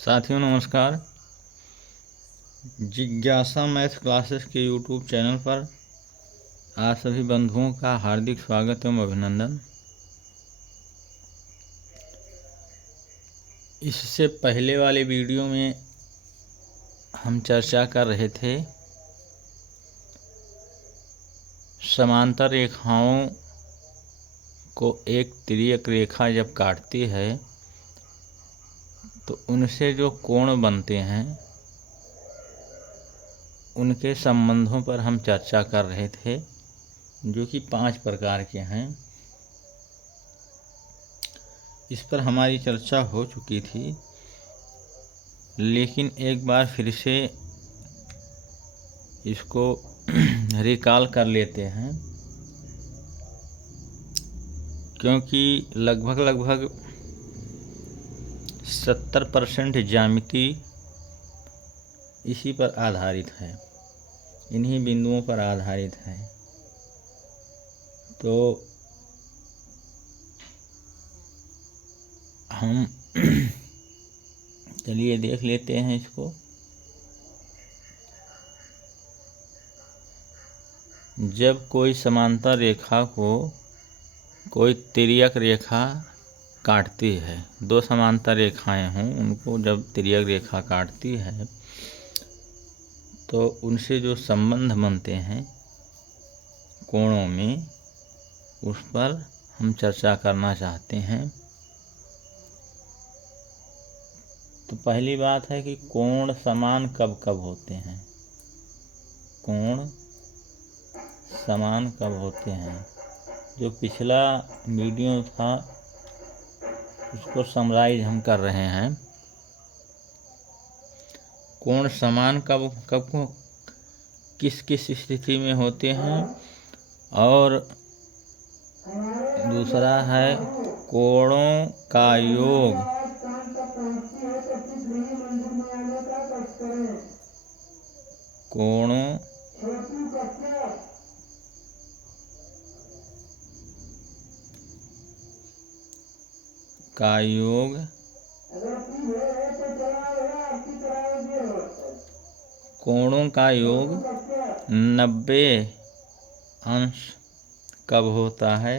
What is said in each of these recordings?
साथियों नमस्कार। जिज्ञासा मैथ क्लासेस के यूट्यूब चैनल पर आप सभी बंधुओं का हार्दिक स्वागत एवं अभिनंदन। इससे पहले वाले वीडियो में हम चर्चा कर रहे थे समांतर रेखाओं को एक तिर्यक रेखा जब काटती है तो उनसे जो कोण बनते हैं उनके संबंधों पर हम चर्चा कर रहे थे, जो कि 5 प्रकार के हैं। इस पर हमारी चर्चा हो चुकी थी, लेकिन एक बार फिर से इसको रिकॉल कर लेते हैं, क्योंकि लगभग 70% ज्यामिति इसी पर आधारित है, इन्हीं बिंदुओं पर आधारित है। तो हम चलिए देख लेते हैं इसको। जब कोई समांतर रेखा को कोई तिर्यक रेखा काटती है, दो समांतर रेखाएं हों, उनको जब तिर्यक रेखा काटती है तो उनसे जो संबंध बनते हैं कोणों में, उस पर हम चर्चा करना चाहते हैं। तो पहली बात है कि कोण समान कब कब होते हैं। कोण समान कब होते हैं, जो पिछला वीडियो था उसको समराइज हम कर रहे हैं। कोण समान कब किस किस स्थिति में होते हैं, और दूसरा है कोणों का योग कोणों का योग कोणों का योग 90 अंश कब होता है,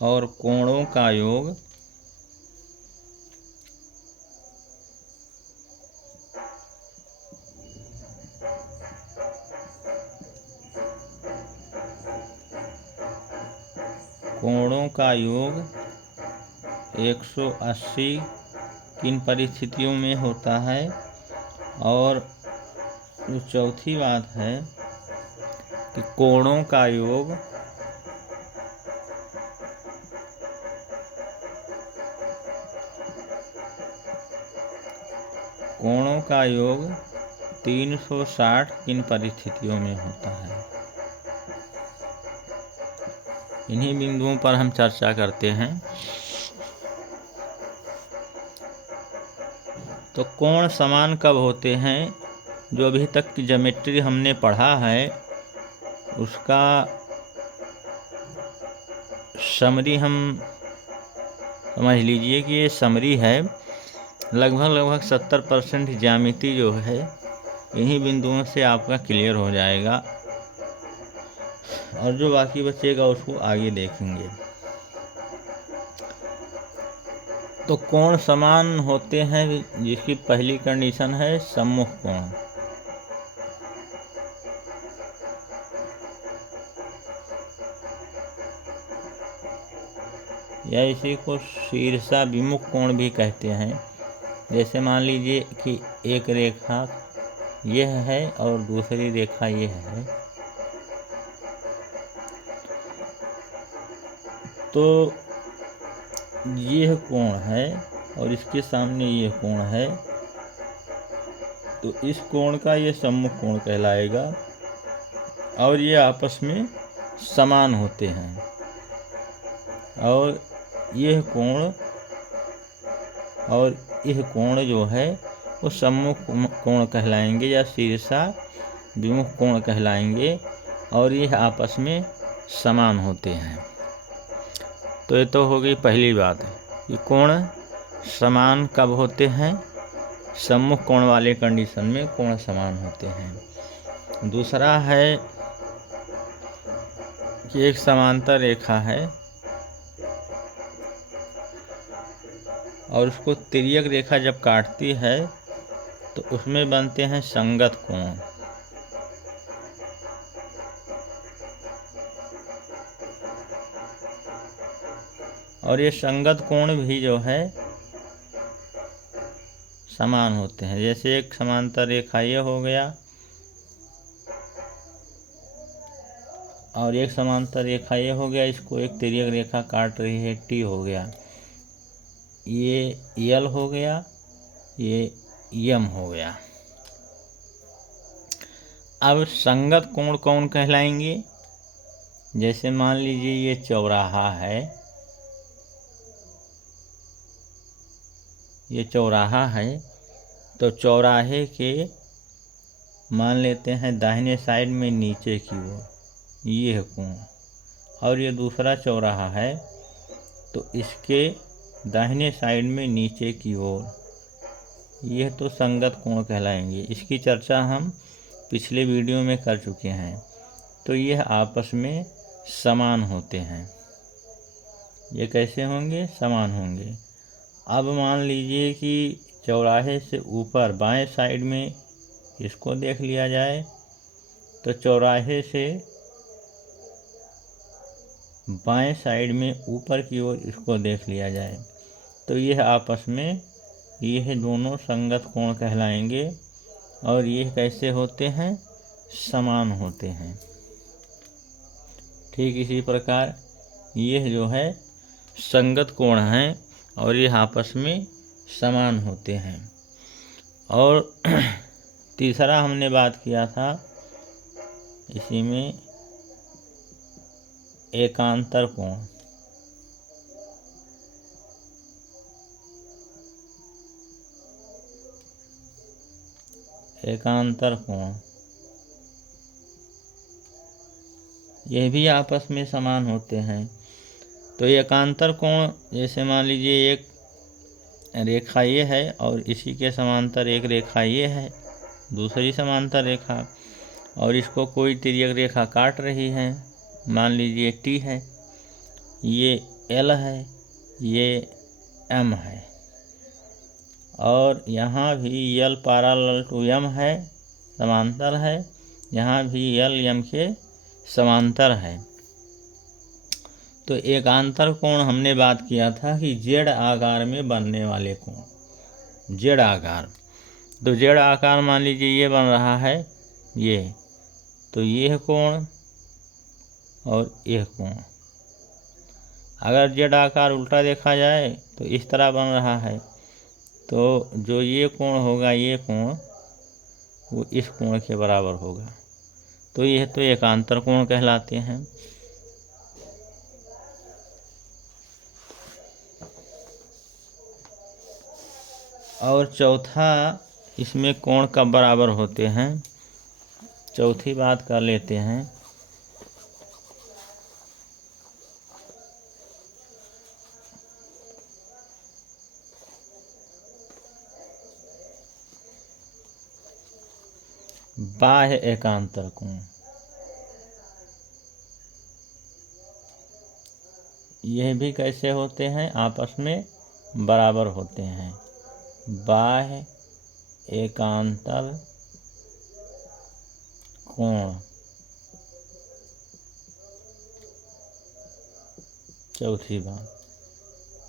और कोणों का योग कोणों का योग 180 किन परिस्थितियों में होता है। और जो चौथी बात है कि कोणों का योग कोणों का योग 360 किन परिस्थितियों में होता है। इन्हीं बिंदुओं पर हम चर्चा करते हैं। तो कोण समान कब होते हैं, जो अभी तक की ज्योमेट्री हमने पढ़ा है उसका समरी हम समझ लीजिए कि ये समरी है। लगभग 70% ज्यामिति जो है इन्हीं बिंदुओं से आपका क्लियर हो जाएगा, और जो बाकी बचेगा उसको आगे देखेंगे। तो कोण समान होते हैं जिसकी पहली कंडीशन है सम्मुख कोण। या इसी को शीर्षाभिमुख कोण भी कहते हैं। जैसे मान लीजिए कि एक रेखा यह है और दूसरी रेखा यह है, तो यह कोण है और इसके सामने यह कोण है, तो इस कोण का यह सम्मुख कोण कहलाएगा, और ये आपस में समान होते हैं। और यह कोण और यह कोण जो है वो सम्मुख कोण कहलाएंगे या शीर्षाभिमुख कोण कहलाएंगे, और यह आपस में समान होते हैं। तो ये तो हो गई पहली बात है कि कोण समान कब होते हैं, सम्मुख कोण वाले कंडीशन में कोण समान होते हैं। दूसरा है कि एक समांतर रेखा है और उसको तिर्यक रेखा जब काटती है तो उसमें बनते हैं संगत कोण। और ये संगत कोण भी जो है समान होते हैं। जैसे एक समांतर रेखा ये हो गया और एक समांतर रेखा ये हो गया, इसको एक तिर्यक रेखा काट रही है, टी हो गया, ये यल हो गया, ये यम हो गया। अब संगत कोण कौन कहलाएंगे? जैसे मान लीजिए ये चौराहा है, ये चौराहा है, तो चौराहे के मान लेते हैं दाहिने साइड में नीचे की ओर ये है कोण, और ये दूसरा चौराहा है तो इसके दाहिने साइड में नीचे की ओर, यह तो संगत कोण कहलाएंगे। इसकी चर्चा हम पिछले वीडियो में कर चुके हैं। तो यह आपस में समान होते हैं। ये कैसे होंगे? समान होंगे। अब मान लीजिए कि चौराहे से ऊपर बाएं साइड में इसको देख लिया जाए, तो चौराहे से बाएं साइड में ऊपर की ओर इसको देख लिया जाए, तो यह आपस में यह दोनों संगत कोण कहलाएंगे। और ये कैसे होते हैं? समान होते हैं। ठीक इसी प्रकार यह जो है संगत कोण हैं और ये आपस में समान होते हैं। और तीसरा हमने बात किया था इसी में एकांतर कोण। एकांतर कोण यह भी आपस में समान होते हैं। तो एकांतर कोण जैसे मान लीजिए एक रेखा ये है और इसी के समांतर एक रेखा ये है, दूसरी समांतर रेखा, और इसको कोई तिर्यक रेखा काट रही है, मान लीजिए टी है, ये एल है, ये एम है, और यहाँ भी यल पैरेलल टू एम है, समांतर है, यहाँ भी यल एम के समांतर है। तो एकांतर कोण हमने बात किया था कि जेड आकार में बनने वाले कोण, जेड आकार। तो जेड आकार मान लीजिए ये बन रहा है ये, तो यह कोण और यह कोण, अगर जेड आकार उल्टा देखा जाए तो इस तरह बन रहा है, तो जो ये कोण होगा, ये कोण वो इस कोण के बराबर होगा। तो यह तो एकांतर कोण कहलाते हैं। और चौथा इसमें कोण कब बराबर होते हैं, चौथी बात कर लेते हैं। बाह्य एकांतर कोण, यह भी कैसे होते हैं? आपस में बराबर होते हैं। बाह्य एकांतर कोण, चौथी बात,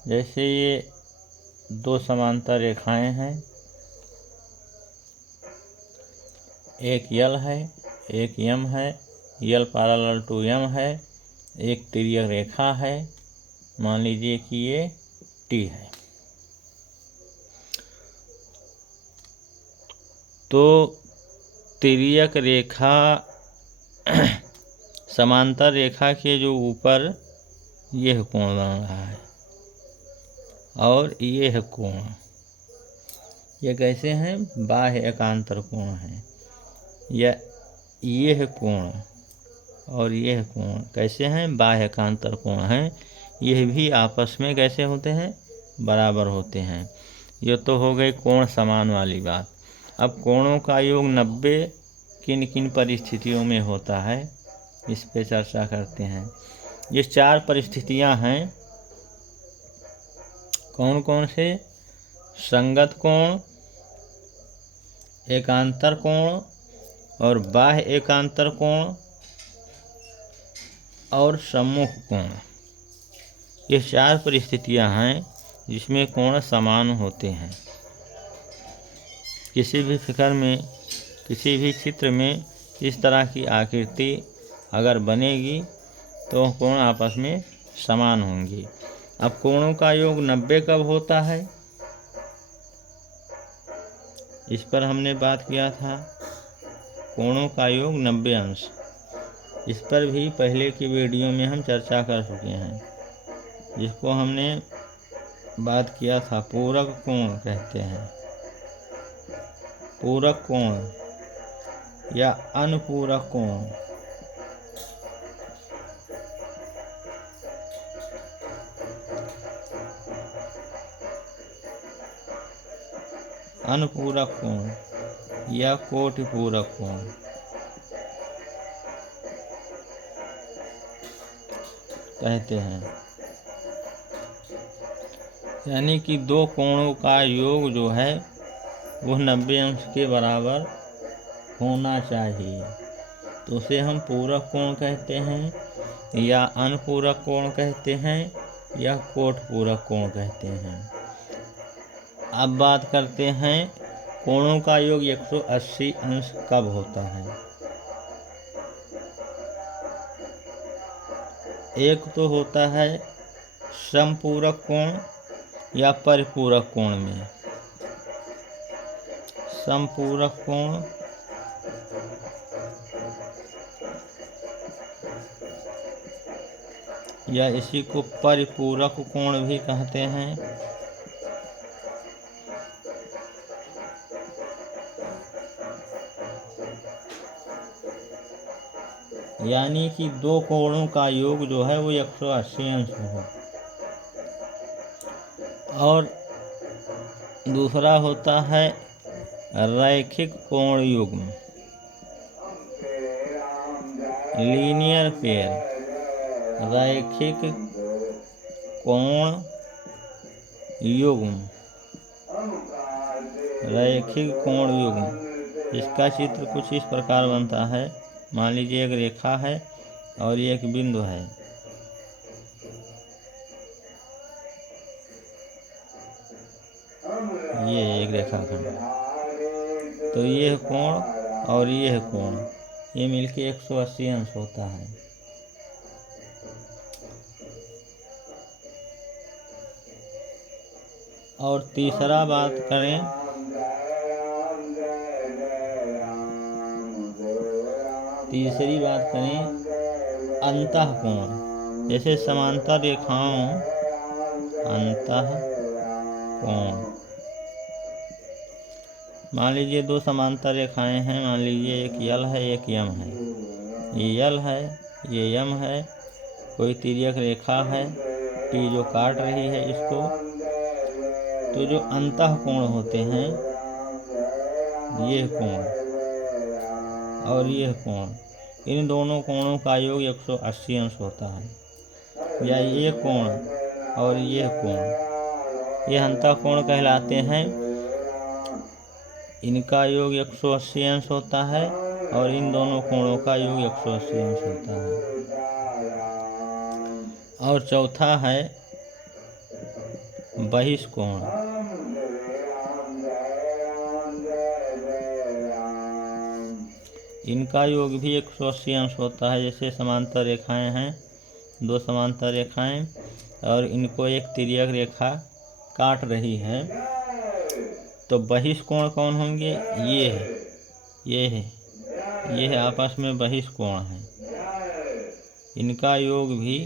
जैसे ये दो समांतर रेखाएं हैं, एक यल है, एक यम है, यल पैरेलल टू यम है, एक तिर्यक रेखा है, मान लीजिए कि ये टी है। तो तिर्यक रेखा समांतर रेखा के जो ऊपर यह कोण बन रहा है और यह कोण, ये कैसे हैं? बाह्य एकांतर कोण हैं। यह कोण और यह कोण कैसे हैं? बाह्य एकांतर कोण हैं। यह भी आपस में कैसे होते हैं? बराबर होते हैं। ये तो हो गई कोण समान वाली बात। अब कोणों का योग 90 किन किन परिस्थितियों में होता है, इस पे चर्चा करते हैं। ये 4 परिस्थितियां हैं। कौन कौन से? संगत कोण, एकांतर कोण और बाह्य एकांतर कोण और सम्मुख कोण। ये 4 परिस्थितियां हैं जिसमें कोण समान होते हैं। किसी भी फिगर में, किसी भी चित्र में इस तरह की आकृति अगर बनेगी तो कोण आपस में समान होंगी। अब कोणों का योग 90 कब होता है, इस पर हमने बात किया था। कोणों का योग 90 अंश, इस पर भी पहले की वीडियो में हम चर्चा कर चुके हैं, जिसको हमने बात किया था पूरक कोण कहते हैं। पूरक कोण या अनुपूरक कोण। अनुपूरक कोण या कोटिपूरक कोण। कहते हैं, यानी कि दो कोणों का योग जो है वो 90 अंश के बराबर होना चाहिए, तो उसे हम पूरक कोण कहते हैं या अनुपूरक कोण कहते हैं या कोटपूरक कोण कहते हैं। अब बात करते हैं कोणों का योग 180 अंश कब होता है। एक तो होता है समपूरक कोण या परिपूरक कोण में। समपूरक कोण या इसी को परिपूरक कोण भी कहते हैं। यानी कि दो कोणों का योग जो है वो 180 अंश हो। और दूसरा होता है रैखिक कोण युग्म, लीनियर पेयर। रैखिक कोण युग्म, रैखिक कोण युग्म। इसका चित्र कुछ इस प्रकार बनता है। मान लीजिए एक रेखा है और ये एक बिंदु है। ये एक रेखाखंड, तो ये है कोण और ये है कोण, ये मिलके 180 अंश होता है। और तीसरा बात करें, तीसरी बात करें अंतःकोण। जैसे समांतर रेखाओं अंतःकोण। मान लीजिए दो समांतर रेखाएं हैं। मान लीजिए एक यल है एक यम है। ये यल है ये यम है। कोई तिर्यक रेखा है टी जो काट रही है इसको। तो जो अंतःकोण होते हैं, ये कोण और ये कोण, इन दोनों कोणों का योग 180 अंश होता है। या ये कोण और ये कोण, ये अंतःकोण कहलाते हैं। इनका योग 180 अंश होता है और इन दोनों कोणों का योग 180 अंश होता है। और चौथा है बहिष्कोण। इनका योग भी 180 अंश होता है। जैसे समांतर रेखाएं हैं, दो समांतर रेखाएं, और इनको एक तिर्यक रेखा काट रही है, तो बहिष्कोण कौन होंगे? ये है, ये है, ये है, आपस में बहिष्कोण है। इनका योग भी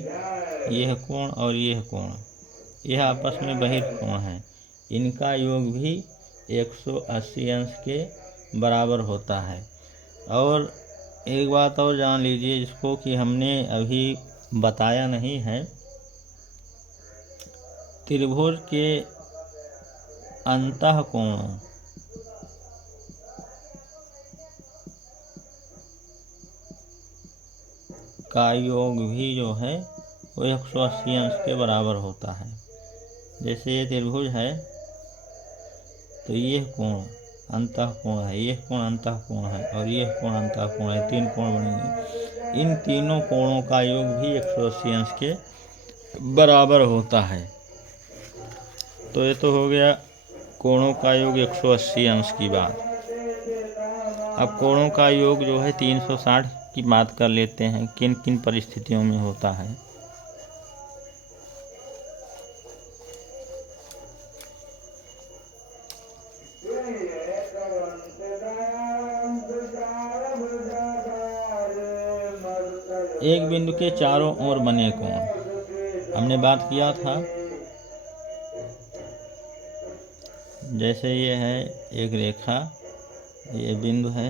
यह कोण और यह कोण, यह आपस में बहिष्कोण है। इनका योग भी 180 अंश के बराबर होता है। और एक बात और जान लीजिए, जिसको कि हमने अभी बताया नहीं है। त्रिभुज के अंतःकोण का योग भी जो है वो 180 अंश के बराबर होता है। जैसे ये त्रिभुज है तो ये कोण अंतःकोण है, ये कोण अंतःकोण है और ये कोण अंतःकोण है, 3 कोण बनेंगे। इन तीनों कोणों का योग भी 180 अंश के बराबर होता है। तो ये तो हो गया कोणों का योग 180 अंश की बात। अब कोणों का योग जो है 360 की बात कर लेते हैं, किन किन परिस्थितियों में होता है। एक बिंदु के चारों ओर बने कोण, हमने बात किया था। जैसे ये है एक रेखा, ये बिंदु है,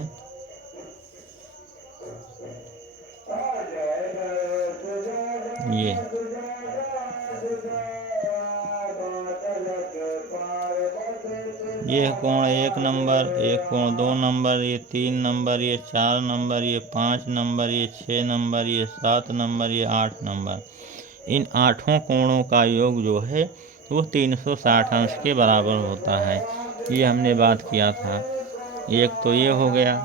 ये कोण 1 नंबर, एक कोण 2 नंबर, ये 3 नंबर, ये 4 नंबर, ये 5 नंबर, ये 6 नंबर, ये 7 नंबर, ये 8 नंबर। इन 8 कोणों का योग जो है वो 360 अंश के बराबर होता है। ये हमने बात किया था। एक तो ये हो गया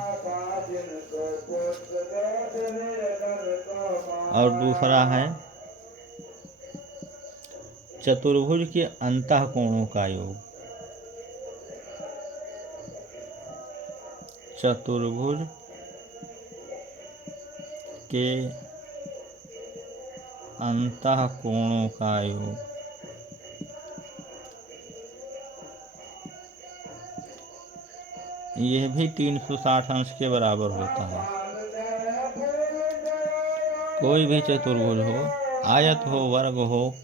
और दूसरा है चतुर्भुज के अंतःकोणों का योग। चतुर्भुज के अंतःकोणों का योग यह भी 360 अंश के बराबर होता है। कोई भी चतुर्भुज हो, आयत हो, वर्ग हो,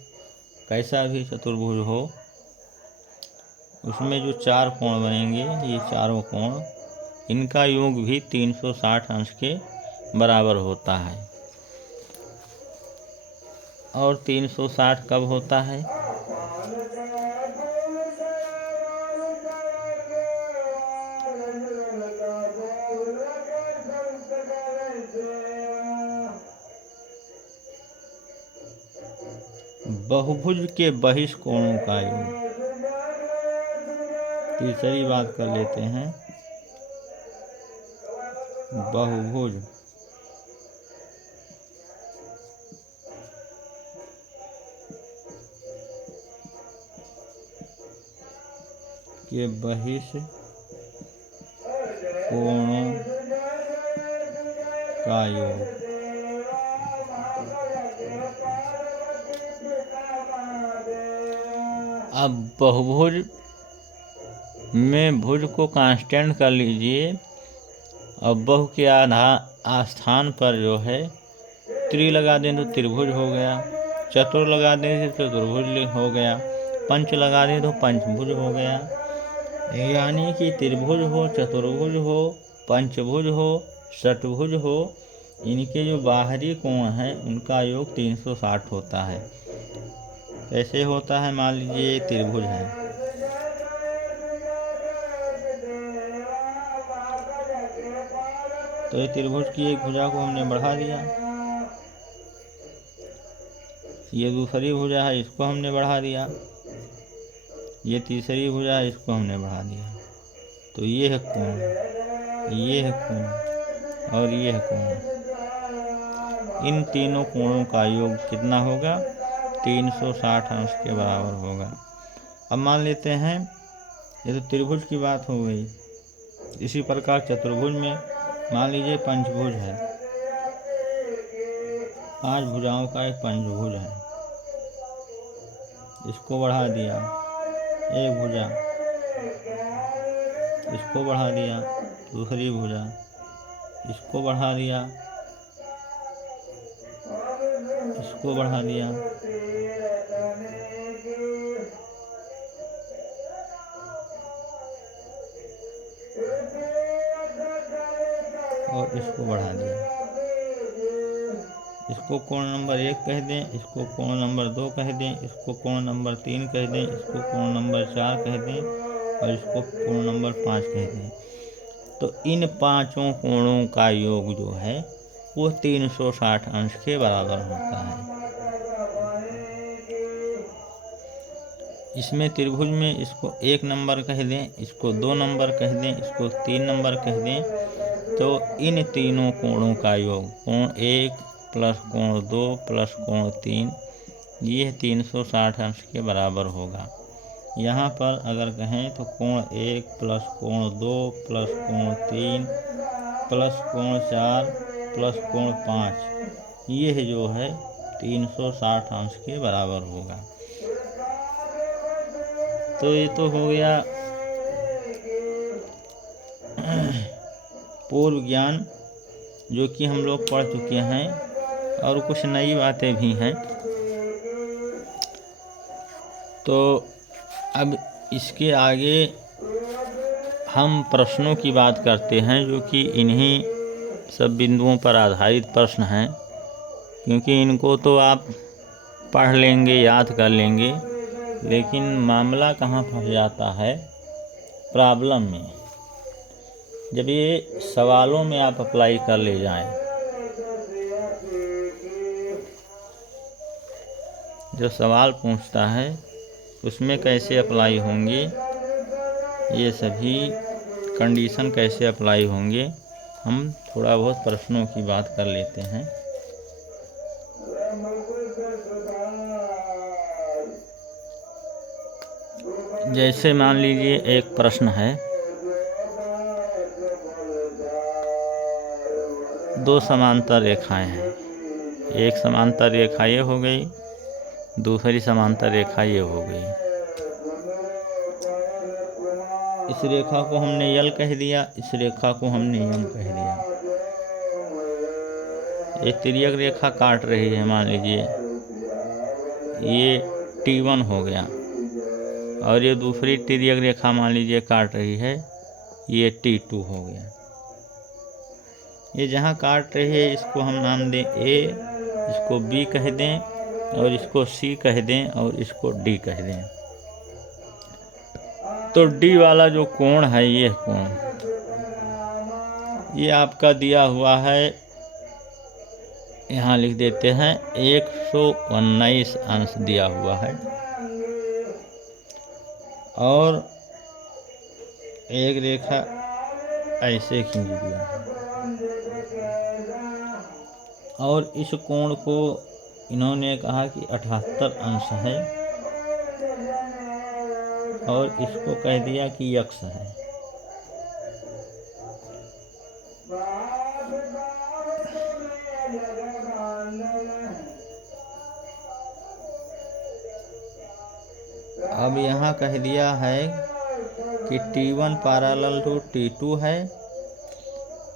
कैसा भी चतुर्भुज हो, उसमें जो 4 कोण बनेंगे, ये चारों कोण, इनका योग भी 360 अंश के बराबर होता है। और 360 कब होता है? बहुभुज के बहिष्ठ कोणों का योग। तीसरी बात कर लेते हैं, बहुभुज के बहिष्ठ कोणों का योग। अब बहुभुज में भुज को कांस्टेंट कर लीजिए और बहु के स्थान पर जो है त्रि लगा दें तो त्रिभुज हो गया, चतुर लगा दें तो चतुर्भुज हो गया, पंच लगा दें तो पंचभुज हो गया। यानी कि त्रिभुज हो, चतुर्भुज हो, पंचभुज हो, षटभुज हो, इनके जो बाहरी कोण हैं उनका योग 360 होता है। कैसे होता है? मान लीजिए त्रिभुज है, तो ये त्रिभुज की एक भुजा को हमने बढ़ा दिया, ये दूसरी भुजा है, इसको हमने बढ़ा दिया, ये तीसरी भुजा है, इसको हमने बढ़ा दिया। तो ये है कोण, ये है कोण और ये है कोण। इन तीनों कोणों का योग कितना होगा? 360 अंश के बराबर होगा। अब मान लेते हैं ये तो त्रिभुज की बात हो गई। इसी प्रकार चतुर्भुज में मान लीजिए पंचभुज है, 5 भुजाओं का एक पंचभुज है, इसको बढ़ा दिया, एक भुजा, इसको बढ़ा दिया, दूसरी भुजा, इसको बढ़ा दिया, इसको बढ़ा दिया, और इसको बढ़ा दिया। इसको कोण नंबर 1 कह दें, इसको कोण नंबर 2 कह दें, इसको कोण नंबर 3 कह दें, इसको कोण नंबर 4 कह दें और इसको कोण नंबर 5 कहते हैं। तो इन पांचों कोणों का योग जो है वो 360 अंश के बराबर होता है। इसमें त्रिभुज में इसको 1 नंबर कह दें, इसको 2 नंबर कह दें, इसको 3 नंबर कह दें, तो इन तीनों कोणों का योग कोण 1 प्लस कोण 2 प्लस कोण 3 ये 360 अंश के बराबर होगा। यहाँ पर अगर कहें तो कोण 1 प्लस कोण 2 प्लस कोण 3 प्लस कोण 4 प्लस कोण 5 ये जो है 360 अंश के बराबर होगा। तो ये तो हो गया पूर्व ज्ञान जो कि हम लोग पढ़ चुके हैं, और कुछ नई बातें भी हैं। तो अब इसके आगे हम प्रश्नों की बात करते हैं, जो कि इन्हीं सब बिंदुओं पर आधारित प्रश्न हैं, क्योंकि इनको तो आप पढ़ लेंगे, याद कर लेंगे, लेकिन मामला कहाँ फंस जाता है, प्रॉब्लम में। जब ये सवालों में आप अप्लाई कर ले जाएं, जो सवाल पूछता है उसमें कैसे अप्लाई होंगे, ये सभी कंडीशन कैसे अप्लाई होंगे, हम थोड़ा बहुत प्रश्नों की बात कर लेते हैं। जैसे मान लीजिए एक प्रश्न है, 2 समांतर रेखाएं हैं। एक समांतर रेखा ये हो गई, दूसरी समांतर रेखा ये हो गई। इस रेखा को हमने यल कह दिया, इस रेखा को हमने यम कह दिया। एक तिर्यक रेखा काट रही है, मान लीजिए ये T1 हो गया, और ये दूसरी तिर्यक रेखा मान लीजिए काट रही है, ये T2 हो गया। ये जहाँ काट रही है इसको हम नाम दें A, इसको B कह दें, और इसको C कह दें, और इसको D कह दें। तो D वाला जो कोण है, ये कोण, ये आपका दिया हुआ है, यहाँ लिख देते हैं 119 अंश दिया हुआ है। और एक रेखा ऐसे खींच दिया है, और इस कोण को इन्होंने कहा कि 78 अंश है, और इसको कह दिया कि यक्ष है। अब यहाँ कह दिया है कि T1 पैरेलल टू T2 है,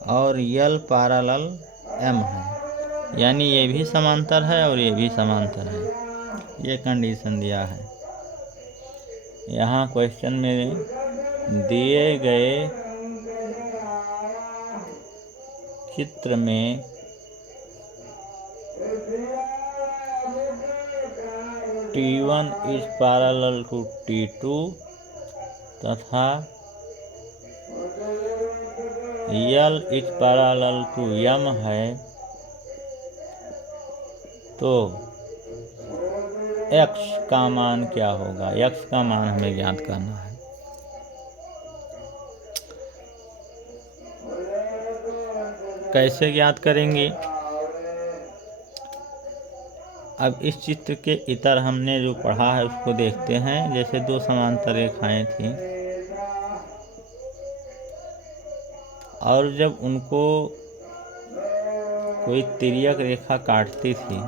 और L पैरेलल M है, यानी ये भी समांतर है और ये भी समांतर है। ये कंडीशन दिया है। यहाँ क्वेश्चन में दिए गए चित्र में T1 is parallel to T2 तथा L is parallel to M है, तो x का मान क्या होगा? x का मान हमें ज्ञात करना है। कैसे ज्ञात करेंगे? अब इस चित्र के इतर हमने जो पढ़ा है उसको देखते हैं। जैसे 2 समांतर रेखाएं थी, और जब उनको कोई तिर्यक रेखा काटती थी,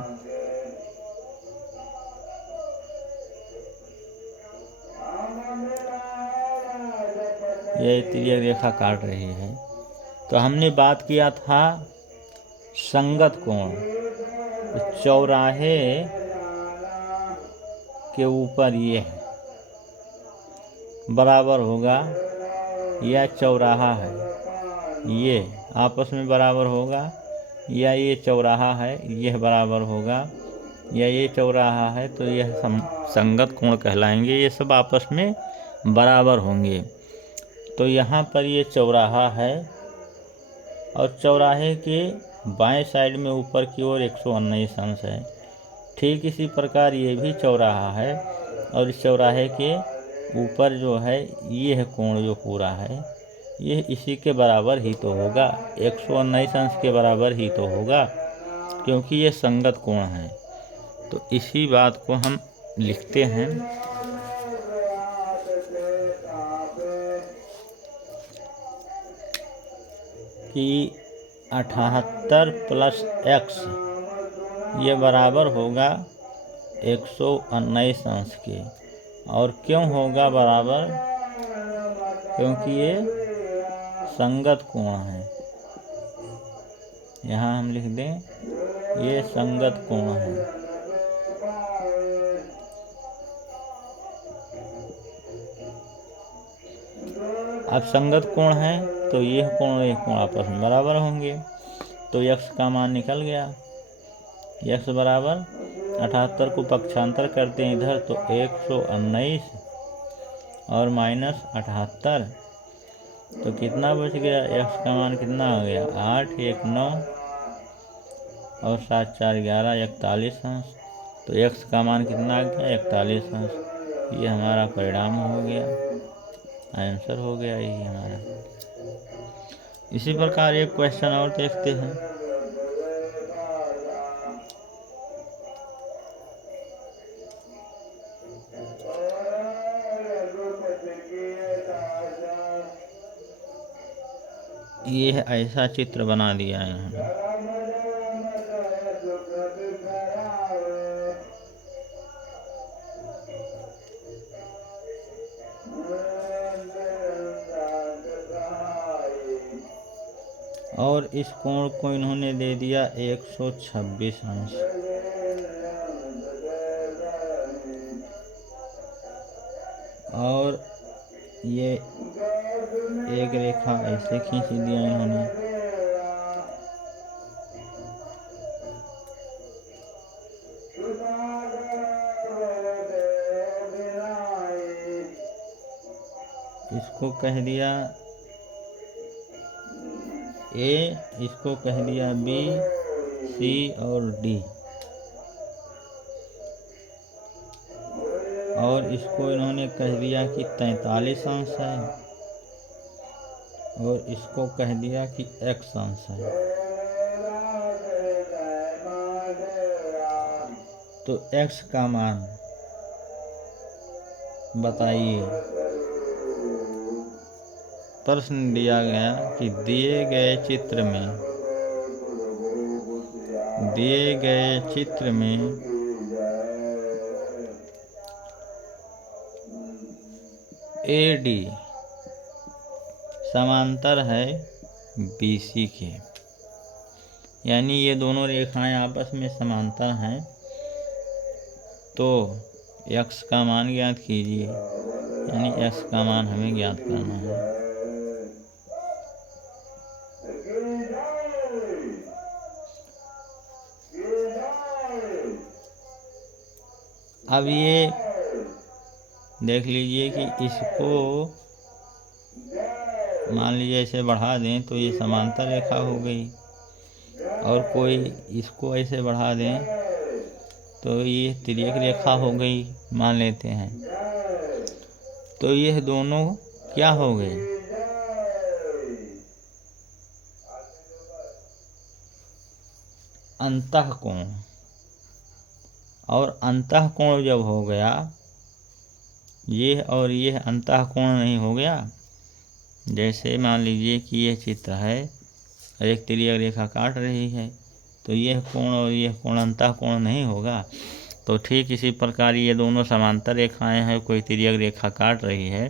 यह तिर्यक रेखा काट रही है, तो हमने बात किया था संगत कोण। चौराहे के ऊपर ये है, बराबर होगा, या चौराहा है ये आपस में बराबर होगा, या ये चौराहा है यह बराबर होगा, या ये चौराहा है तो यह संगत कोण कहलाएंगे। ये सब आपस में बराबर होंगे। तो यहाँ पर ये चौराहा है और चौराहे के बाएं साइड में ऊपर की ओर 119 अंश है। ठीक इसी प्रकार ये भी चौराहा है और इस चौराहे के ऊपर जो है ये कोण जो पूरा है ये इसी के बराबर ही तो होगा, 119 अंश के बराबर ही तो होगा, क्योंकि ये संगत कोण है। तो इसी बात को हम लिखते हैं कि 78 + x ये बराबर होगा 119 अंश के। और क्यों होगा बराबर? क्योंकि ये संगत कोण है। यहाँ हम लिख दें ये संगत कोण है। अब संगत कोण है तो ये कोण और ये कोण आपस में बराबर होंगे। तो x का मान निकल गया। x बराबर 78 को पक्षांतर करते हैं इधर तो 119 और -78, तो कितना बच गया? x का मान कितना हो गया? 8, 1, 9 और 7, 4, 11, 41 अंश। तो x का मान कितना आ गया? 41 अंश। ये हमारा परिणाम हो गया, आंसर हो गया यही हमारा। इसी प्रकार एक क्वेश्चन और देखते हैं। ये ऐसा चित्र बना दिया है यहाँ। और इस कोण को इन्होंने दे दिया 126 अंश। और ये एक रेखा ऐसे खींच दिया इन्होंने। इसको कह दिया ए, इसको कह दिया बी, सी और डी, और इसको इन्होंने कह दिया कि 43 अंश है और इसको कह दिया कि x अंश है। तो x का मान बताइए। प्रश्न दिया गया कि दिए गए चित्र में AD समांतर है BC के, यानी ये दोनों रेखाएं आपस में समांतर हैं। तो x का मान ज्ञात कीजिए, यानी x का मान हमें ज्ञात करना है। अब ये देख लीजिए कि इसको मान लीजिए ऐसे बढ़ा दें तो ये समांतर रेखा हो गई, और कोई इसको ऐसे बढ़ा दें तो ये तिर्यक रेखा हो गई मान लेते हैं। तो यह दोनों क्या हो गए? अंतःकोण। और अंतःकोण जब हो गया, ये और ये अंतःकोण नहीं हो गया। जैसे मान लीजिए कि यह चित्र है और एक तिर्यक रेखा काट रही है, तो यह कोण और यह कोण अंतःकोण नहीं होगा। तो ठीक इसी प्रकार ये दोनों समांतर रेखाएं हैं, कोई तिर्यक रेखा काट रही है,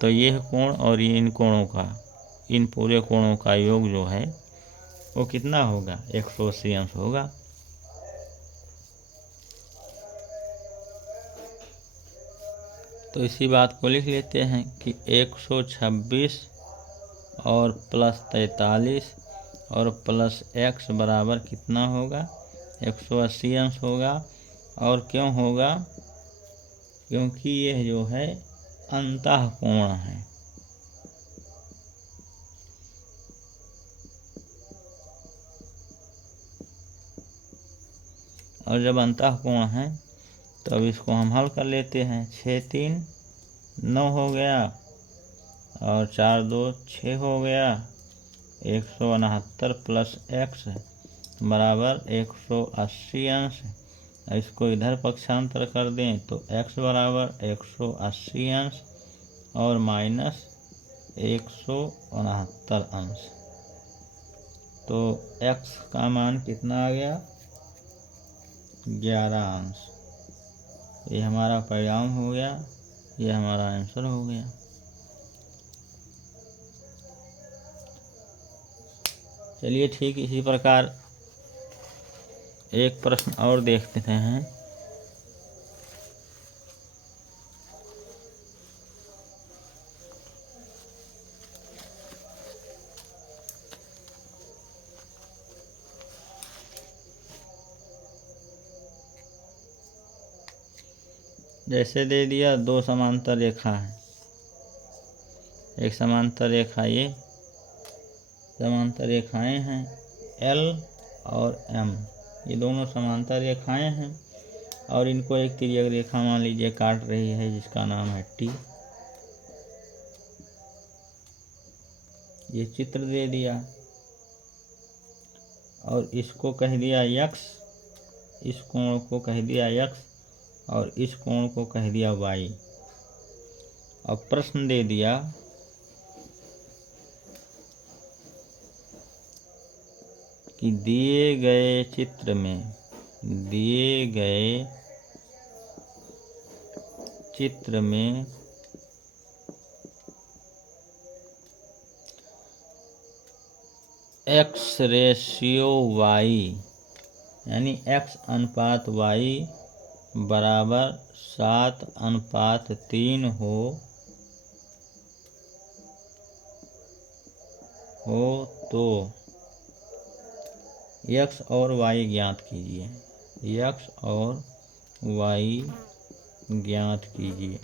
तो यह कोण और ये इन कोणों का, इन पूरे कोणों का योग जो है वो कितना होगा? 180 अंश होगा। तो इसी बात को लिख लेते हैं कि 126 और +43 और +x बराबर कितना होगा? 180 अंश होगा। और क्यों होगा? क्योंकि यह जो है अंतःकोण है। और जब अंतःकोण है तो अब इसको हम हल कर लेते हैं। 6 3 9 हो गया और 4 2 6 हो गया। 169 प्लस x बराबर 180 अंश। इसको इधर पक्षांतर कर दें तो x बराबर 180 अंश और माइनस 169 अंश। तो x का मान कितना आ गया? 11 अंश। ये हमारा परिणाम हो गया, ये हमारा आंसर हो गया। चलिए ठीक इसी प्रकार एक प्रश्न और देखते हैं। जैसे दे दिया 2 समांतर रेखा है। एक समांतर रेखा, ये समांतर रेखाएं हैं L और M, ये दोनों समांतर रेखाएं हैं और इनको एक तिर्यक रेखा मान लीजिए काट रही है जिसका नाम है T। ये चित्र दे दिया और इसको कह दिया x, इस कोण को कह दिया x और इस कोण को कह दिया y। अब प्रश्न दे दिया कि दिए गए चित्र में x रेशियो y यानी x अनुपात y बराबर 7:3 हो तो x और y ज्ञात कीजिए। x और y ज्ञात कीजिए।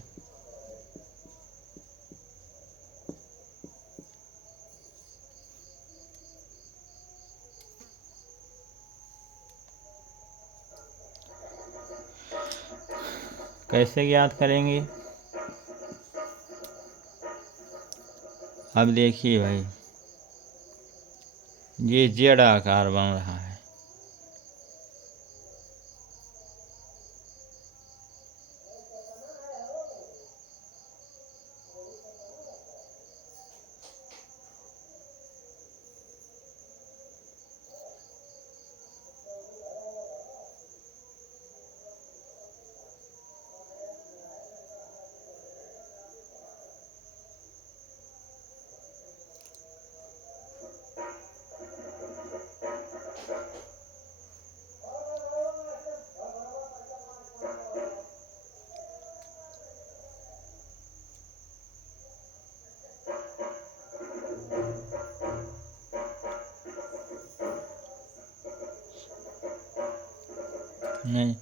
कैसे ज्ञात करेंगे? अब देखिए भाई, ये जेड आकार बन रहा है। नहीं,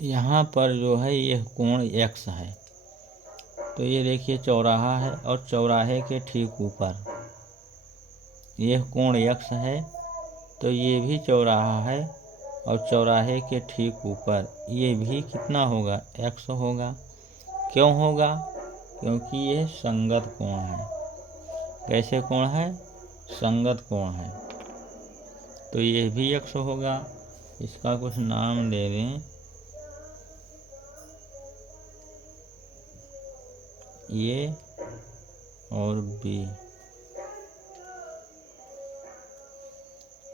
यहाँ पर जो है यह कोण x है, तो ये देखिए चौराहा है और चौराहे के ठीक ऊपर यह कोण x है, तो ये भी चौराहा है और चौराहे के ठीक ऊपर ये भी कितना होगा? x होगा। क्यों होगा? क्योंकि यह संगत कोण है। कैसे कोण है? संगत कोण है, तो ये भी x होगा। इसका कुछ नाम दे दें, A और B,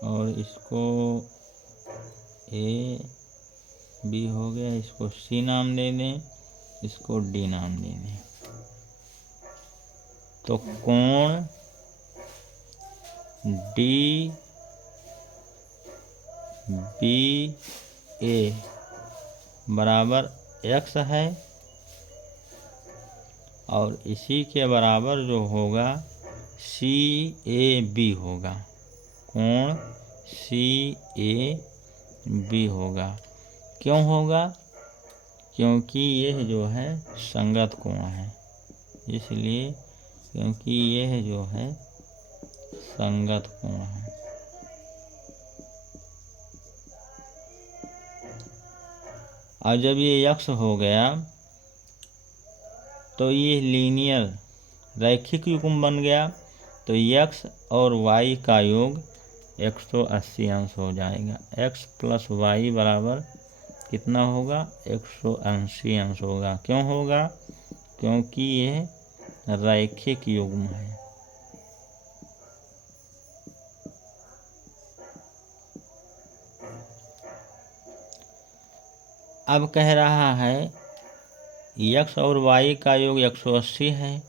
और इसको A B हो गया, इसको C नाम दे दें, इसको D नाम दे दें। तो कोण DBA बराबर x है और इसी के बराबर जो होगा CAB होगा। कोण CAB होगा। क्यों होगा? क्योंकि यह जो है संगत कोण है, इसलिए क्योंकि यह जो है संगत कोण है। और जब ये यक्ष हो गया तो ये लीनियर रैखिक युग्म बन गया, तो यक्ष और वाई का योग 180 अंश हो जाएगा। x प्लस वाई बराबर कितना होगा? 180 अंश होगा। क्यों होगा? क्योंकि यह रैखिक युग्म है। अब कह रहा है यक्ष और वाई का योग 180 है,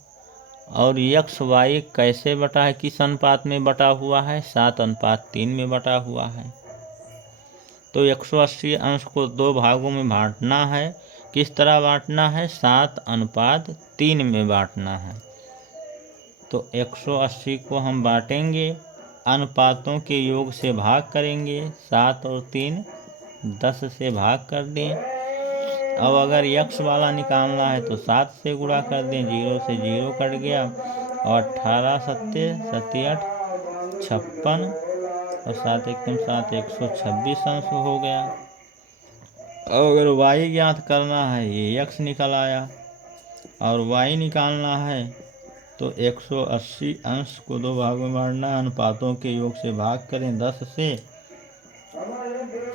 और यक्ष वाई कैसे बटा है, किस अनुपात में बटा हुआ है? 7:3 में बटा हुआ है। तो 180 अंश को 2 भागों में बांटना है। किस तरह बांटना है? 7:3 में बांटना है। तो 180 को हम बांटेंगे, अनुपातों के योग से भाग करेंगे। 7 और 3 10 से भाग कर दें। अब अगर यक्ष वाला निकालना है तो 7 से गुणा कर दें, 0 से 0 कट गया, और 18 सत्ते 8 56 और 7 एकम 7 126 अंश हो गया। अब अगर वाई ज्ञात करना है, ये यक्ष निकल आया, और वाई निकालना है तो 180 अंश को 2 भागों में बांटना, अनुपातों के योग से भाग करें 10 से,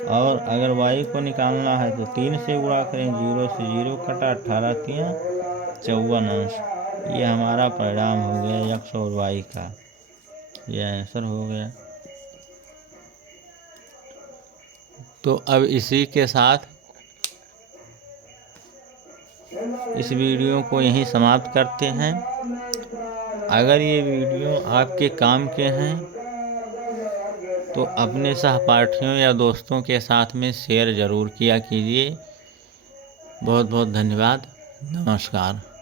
और अगर वाई को निकालना है तो 3 से गुणा करें, 0 से 0 कटा, 18 3 54 अंश। ये हमारा परिणाम हो गया यक्ष और वाई का, ये आंसर हो गया। तो अब इसी के साथ इस वीडियो को यहीं समाप्त करते हैं। अगर ये वीडियो आपके काम के हैं तो अपने सहपाठियों या दोस्तों के साथ में शेयर ज़रूर किया कीजिए। बहुत बहुत धन्यवाद। नमस्कार।